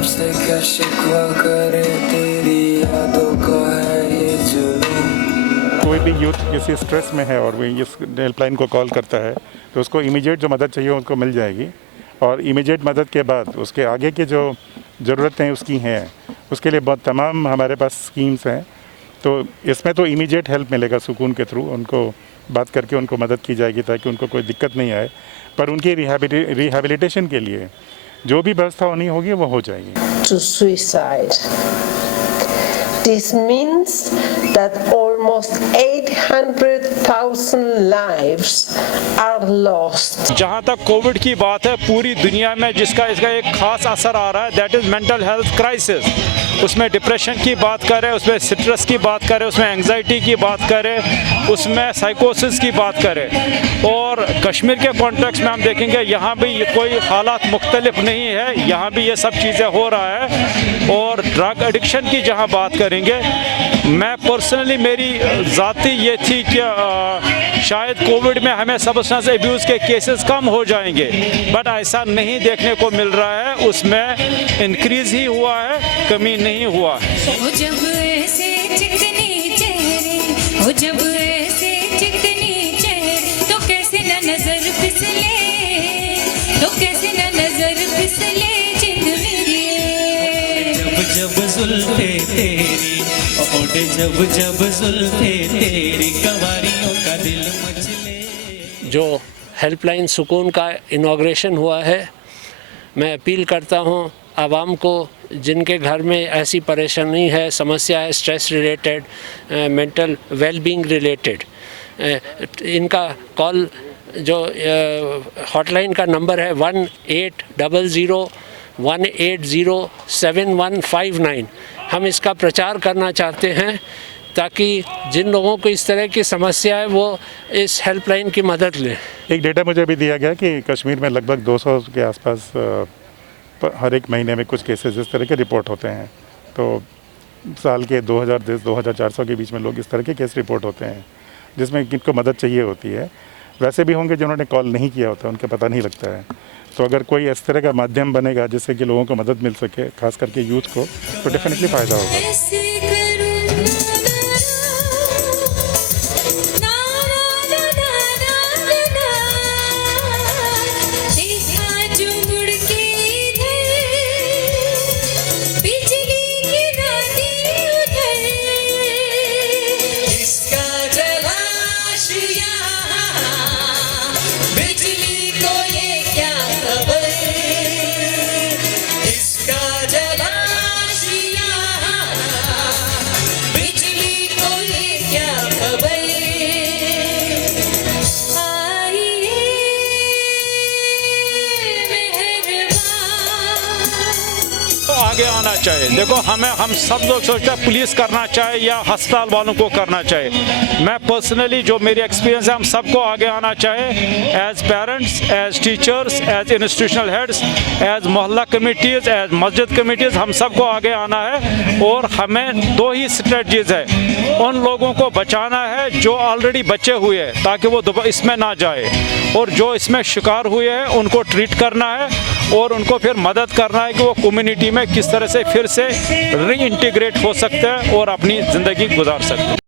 हमसे क्या शिकवा करे, तेरी यादों का है ये जुनून। कोई भी यूथ किसी स्ट्रेस में है और वो इस हेल्पलाइन को कॉल करता है तो उसको इमीडिएट जो मदद चाहिए उसको मिल जाएगी, और इमीडिएट मदद के बाद उसके आगे की जो ज़रूरतें उसकी हैं उसके लिए बहुत तमाम हमारे पास स्कीम्स हैं। तो इसमें तो इमीडिएट हेल्प मिलेगा सुकून के थ्रू, उनको बात करके उनको मदद की जाएगी ताकि उनको कोई दिक्कत नहीं आए, पर उनकी रिहैबिलिटेशन के लिए जो भी व्यवस्था होनी होगी वो हो जाएगी। To suicide. This means that almost 800,000 lives are lost. जहाँ तक कोविड की बात है, पूरी दुनिया में जिसका इसका एक खास असर आ रहा है, that is mental health crisis. उसमें डिप्रेशन की बात करें, उसमें स्ट्रेस की बात करें, उसमें एंग्जाइटी की बात करें, उसमें साइकोसिस की बात करें। और कश्मीर के कॉन्टेक्स्ट में हम देखेंगे यहाँ भी कोई हालात मुख्तलिफ नहीं है, यहाँ भी ये सब चीज़ें हो रहा है। और ड्रग एडिक्शन की जहाँ बात करेंगे, मैं पर्सनली मेरी ज़ाती ये थी कि शायद कोविड में हमें सब्सटेंस एब्यूज़ के केसेस कम हो जाएंगे, बट ऐसा नहीं देखने को मिल रहा है। उसमें इंक्रीज़ ही हुआ है, कमी नहीं हुआ है। जब ऐसे चिकनी चेहरे, वो जब ऐसे चिकनी चेहरे, तो कैसे न नजर फिसले, तो कैसे न नजर फिसले जिंदगी। जब जुल्फे तेरी ओटे, जब जुल्फे तेरी, कवारियों का दिल मचले। जो हेल्पलाइन सुकून का इनॉग्रेशन हुआ है, मैं अपील करता हूँ आवाम को जिनके घर में ऐसी परेशानी है, समस्या है, stress related, mental wellbeing related, इनका कॉल जो हॉटलाइन का नंबर है 1800-180-7159। हम इसका प्रचार करना चाहते हैं ताकि जिन लोगों को इस तरह की समस्या है वो इस हेल्पलाइन की मदद लें। एक डेटा मुझे भी दिया गया कि कश्मीर में लगभग 200 के आसपास हर एक महीने में कुछ केसेस इस तरह के रिपोर्ट होते हैं। तो साल के 2000 से 2400 के बीच में लोग इस तरह के केस रिपोर्ट होते हैं जिसमें किनको मदद चाहिए होती है। वैसे भी होंगे जिन्होंने कॉल नहीं किया होता, उनका पता नहीं लगता है। तो अगर कोई इस तरह का माध्यम बनेगा जिससे कि लोगों को मदद मिल सके, खास करके यूथ को, तो डेफिनेटली फ़ायदा होगा। आगे आना चाहिए। देखो हम सब लोग सोचते हैं पुलिस करना चाहिए या अस्पताल वालों को करना चाहिए। मैं पर्सनली जो मेरी एक्सपीरियंस है, हम सबको आगे आना चाहिए, as parents, as teachers, as institutional heads, as mohalla committees, as masjid committees, हम सबको आगे आना है। और हमें दो ही स्ट्रेटजीज़ है, उन लोगों को बचाना है जो ऑलरेडी बचे हुए हैं ताकि वो इसमें ना जाए, और जो इसमें शिकार हुए हैं उनको ट्रीट करना है, और उनको फिर मदद करना है कि वो कम्युनिटी में किस तरह से फिर से री इंटीग्रेट हो सकते हैं और अपनी ज़िंदगी गुजार सकते हैं।